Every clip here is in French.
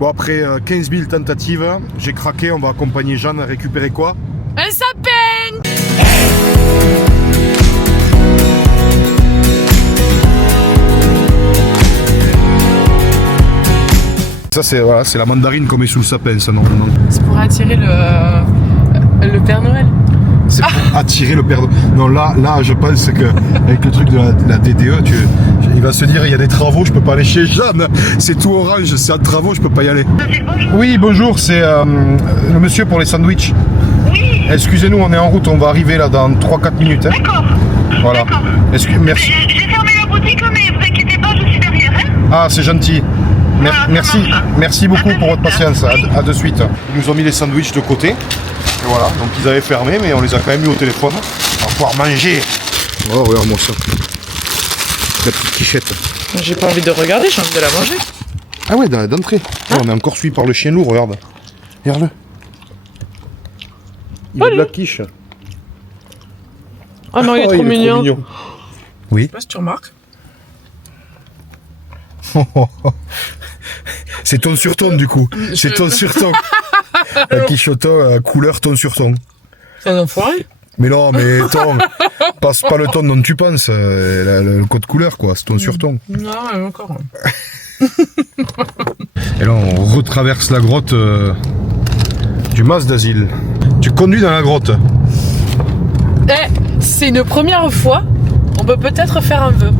Bon, après 15 000 tentatives, j'ai craqué. On va accompagner Jeanne à récupérer quoi? Un sapin. Ça, c'est voilà, la mandarine qu'on met sous le sapin, ça, normalement. C'est pour attirer le Père Noël. C'est pour attirer le Père Noël. Non, là, je pense que avec le truc de la DDE, il va se dire, il y a des travaux, je peux pas aller chez Jeanne. C'est tout orange, c'est en travaux, je peux pas y aller. Oui, bonjour, c'est le monsieur pour les sandwichs. Oui. Excusez-nous, on est en route, on va arriver là dans 3-4 minutes. Hein. D'accord. Voilà. Merci. J'ai fermé la boutique, mais vous inquiétez pas, je suis derrière. Hein. Ah, c'est gentil. Voilà, ça marche. Merci beaucoup pour votre patience. À de suite. Ils nous ont mis les sandwichs de côté. Et voilà, donc ils avaient fermé, mais on les a quand même mis au téléphone. On va pouvoir manger. Oh, regarde-moi ça. La petite quichette. J'ai pas envie de regarder, j'ai envie de la manger. Ah ouais, d'entrée. Oh, on est encore suivi par le chien lourd, regarde. Regarde-le. Il a de la quiche. Oh non, il est trop mignon. Oui. Je sais pas si tu remarques. C'est ton sur ton du coup. C'est ton sur ton. La quichotte couleur ton sur ton. C'est un enfoiré. Mais non, mais ton. Passe pas le ton dont tu penses. Le code couleur quoi. C'est ton sur ton. Non, encore. Et là on retraverse la grotte du mas d'asile. Tu conduis dans la grotte. C'est une première fois. On peut peut-être faire un vœu.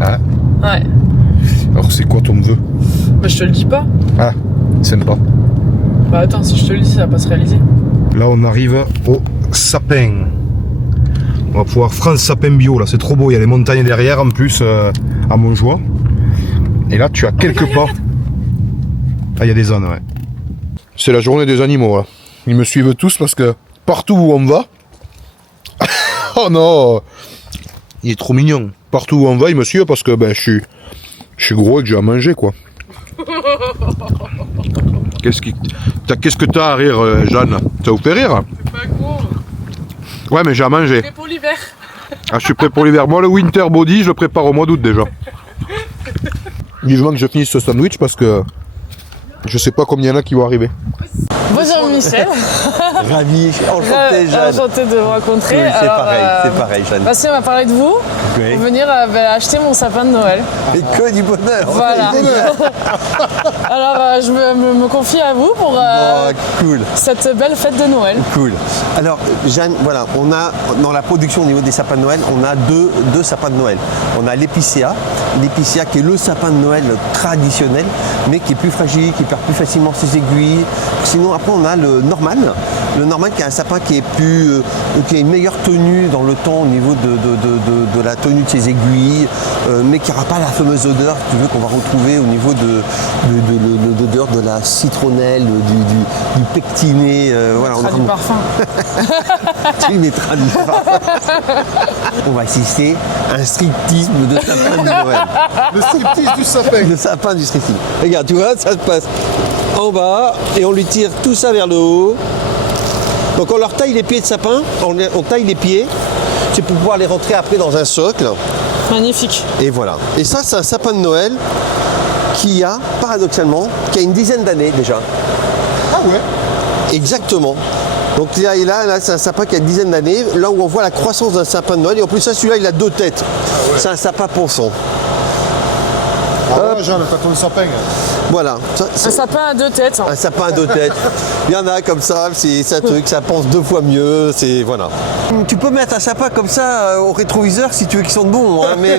Ah. Ouais. Alors c'est quoi ton vœu? Bah je te le dis pas. Ah, sympa. Bah attends, si je te le dis, ça va pas se réaliser. Là on arrive au sapin. On va pouvoir France Sapin Bio, là c'est trop beau, il y a les montagnes derrière en plus à Montjoie. Et là tu as quelques pas. Ah, il y a des zones, ouais. C'est la journée des animaux là. Ils me suivent tous parce que partout où on va. Oh non! Il est trop mignon. Partout où on va, il me suit parce que ben, je suis gros et que j'ai à manger quoi. Qu'est-ce que t'as à rire, Jeanne? Ça vous fait rire? C'est pas gros. Ouais, mais j'ai à manger. C'est pour l'hiver. Ah, je suis prêt pour l'hiver. Moi, le winter body, je le prépare au mois d'août déjà. Vivement que je finisse ce sandwich parce que je sais pas combien il y en a qui vont arriver. Bonjour Michel. Ravi, enchanté Jeanne. Enchanté de vous rencontrer. Oui, c'est Alors, pareil Jeanne. Bastien m'a parlé de vous Oui. pour venir acheter mon sapin de Noël. Et que du bonheur. Voilà. Alors je me confie à vous pour Oh, cool, cette belle fête de Noël. cool. Alors Jeanne, voilà, on a dans la production au niveau des sapins de Noël, on a deux sapins de Noël. On a l'épicéa qui est le sapin de Noël traditionnel, mais qui est plus fragile, qui perd plus facilement ses aiguilles. Sinon après on a le Norman qui est un sapin qui a une meilleure tenue dans le temps au niveau de la tenue de ses aiguilles, mais qui n'aura pas la fameuse odeur tu veux, qu'on va retrouver au niveau de l'odeur de la citronnelle, du pectiné. Voilà, Ça sera du parfum. Tu mettras du parfum. On va assister à un striptease de sapin de Noël. Le striptease du sapin. Le sapin du striptease. Regarde, tu vois, ça se passe en bas et on lui tire tout ça vers le haut. Donc on leur taille les pieds de sapin, on taille les pieds, c'est pour pouvoir les rentrer après dans un socle. Magnifique. Et voilà. Et ça, c'est un sapin de Noël qui a, paradoxalement, qui a une dizaine d'années déjà. Ah ouais. Exactement. Donc là, c'est un sapin qui a une dizaine d'années, là où on voit la croissance d'un sapin de Noël. Et en plus, ça, celui-là, il a deux têtes. Ah ouais. C'est un sapin ponçon. Ah ouais, Jeanne, t'as ton sapin. Voilà. Un sapin à deux têtes. Un sapin à deux têtes. Il y en a comme ça, c'est un truc, ça pense deux fois mieux, c'est voilà. Tu peux mettre un sapin comme ça au rétroviseur si tu veux qu'il sente bon, hein, mais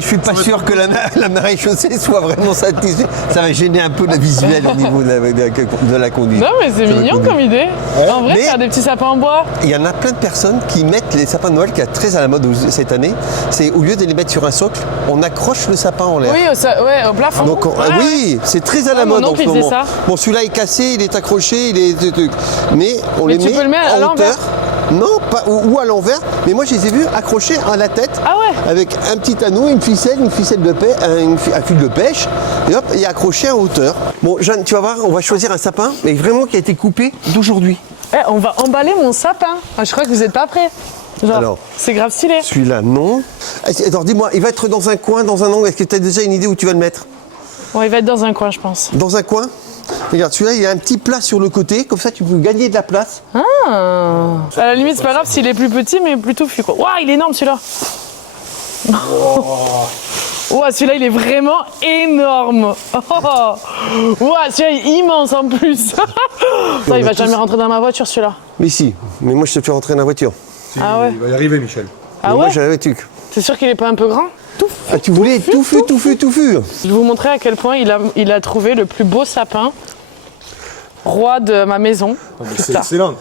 je suis pas sûr que la maréchaussée soit vraiment satisfaite. Ça va gêner un peu le visuel au niveau de la conduite. Non mais c'est mignon comme idée. En vrai, Mais- faire des petits sapins en bois. Il y en a plein de personnes qui mettent les sapins de Noël, qui est très à la mode cette année. C'est au lieu de les mettre sur un socle, on accroche le sapin en l'air. Oui, au plafond. Donc, oui, c'est très à la Ouais, mon mode en oncle, ce il faisait moment. ça. Bon, celui-là est cassé, il est accroché, mais on Mais les tu met peux le mettre à en l'envers. hauteur. Non, pas, ou à l'envers, mais moi je les ai vus accrochés à la tête. Ah ouais. Avec un petit anneau, une ficelle de pêche, un fil de pêche, et hop, il est accroché en hauteur. Bon, Jeanne, tu vas voir, on va choisir un sapin, mais vraiment qui a été coupé d'aujourd'hui. On va emballer mon sapin. Ah, je crois que vous n'êtes pas prêts. Genre, Alors. c'est grave stylé. Celui-là, non. Alors dis-moi, il va être dans un coin, dans un angle, est-ce que tu as déjà une idée où tu vas le mettre? Ouais, il va être dans un coin, je pense. Dans un coin. Regarde, celui-là, il y a un petit plat sur le côté, comme ça tu peux gagner de la place. Ah. À la limite, c'est pas grave s'il est plus petit, mais plus touffu, quoi. Waouh, il est énorme, celui-là. Ouah, celui-là, il est vraiment énorme. Ouah, celui-là, il est immense en plus. Ça, il va jamais rentrer dans ma voiture, celui-là. Mais si, mais moi je te fais rentrer dans la voiture. Ah ouais. Il va y arriver, Michel. Ah Mais ouais. moi j'ai la voiture. T'es sûr qu'il est pas un peu grand? Ah, tu voulais touffu. Je vais vous montrer à quel point il a trouvé le plus beau sapin roi de ma maison. C'est excellent.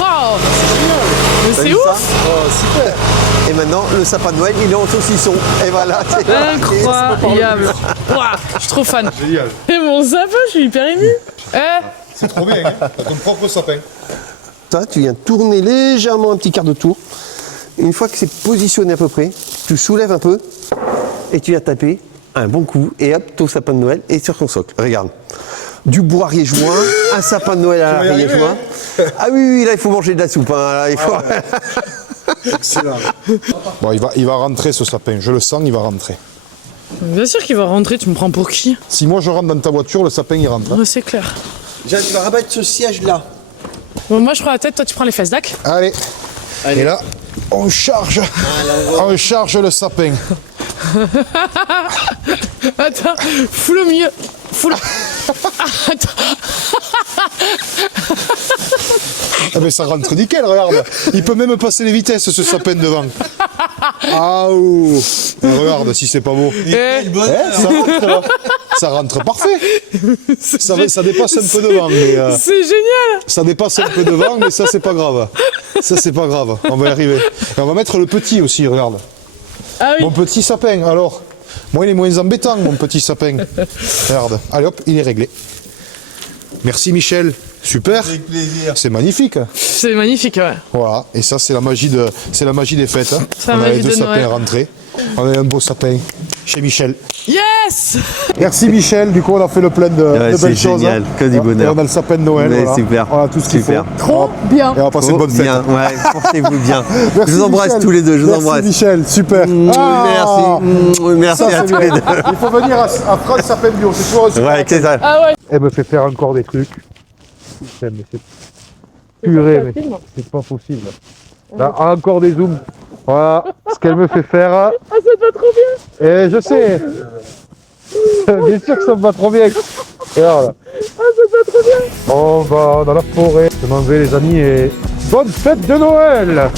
Oh, mais T'as c'est vu ouf! ça Oh, super. Et maintenant, le sapin de Noël, il est en saucisson. Et voilà. c'est- Incroyable! Ouah, je suis trop fan. Génial. Et mon sapin, je suis hyper émue. Eh, C'est trop bien, hein. T'as ton propre sapin. Toi, tu viens tourner légèrement un petit quart de tour. Une fois que c'est positionné à peu près, tu soulèves un peu et tu viens taper un bon coup et hop, ton sapin de Noël est sur ton socle. Regarde. Du bois riégeois, un sapin de Noël à vas y arriver, riégeois. Ah oui, là, il faut manger de la soupe. Hein, là, il faut... Excellent. Bon, il va rentrer ce sapin. Je le sens, il va rentrer. bien sûr qu'il va rentrer, tu me prends pour qui? Si moi je rentre dans ta voiture, le sapin il rentre. Ouais, c'est clair. Jeanne, tu vas rabattre ce siège-là. Bon, moi, je prends la tête, toi, tu prends les fesses, d'accord? Allez. Et là, on charge. On charge le sapin. Attends, fous le milieu. Fous le... Attends. Ah mais ça rentre nickel, regarde. Il peut même passer les vitesses ce sapin devant. Ah ouh. Regarde si c'est pas beau. Ça rentre là. Ça rentre parfait. Ça dépasse un peu devant, mais C'est génial. ça dépasse un peu devant, mais ça c'est pas grave. Ça c'est pas grave. On va y arriver. Et on va mettre le petit aussi, regarde. Ah oui. Mon petit sapin, alors. Moi il est moins embêtant, mon petit sapin. Regarde. Allez hop, il est réglé. Merci Michel. Super. Avec plaisir. C'est magnifique. C'est magnifique, ouais. Voilà, et ça c'est la magie des fêtes. Hein. C'est la On a magie les deux de sapins Noël. rentrés. On a un beau sapin chez Michel. Yes. Merci Michel, du coup on a fait le plein de Ouais, c'est belles choses. génial, hein. que du bonheur. Et on a le sapin de Noël. Ouais, voilà. super. On a tout ce qu'il faut. Super. Trop bien. Et on va passer une bonne fête. Bien, ouais, portez-vous bien. Merci, Je vous embrasse Michel. tous les deux, je vous Merci embrasse. Michel, super. Ah, Merci ça, à c'est tous les bien. deux. Il faut venir à France Sapin Bio, c'est toujours un super. Ouais, c'est ça. Ah ouais. Elle me fait faire encore des trucs. Putain, mais c'est purée, mais c'est pas possible. Là, encore des zooms. Voilà ce qu'elle me fait faire. Ah, ça te va trop bien. Et je sais. Bien sûr que ça me va trop bien. Et voilà. Ah, ça te va trop bien. On va dans la forêt. Je m'en vais les amis et bonne fête de Noël.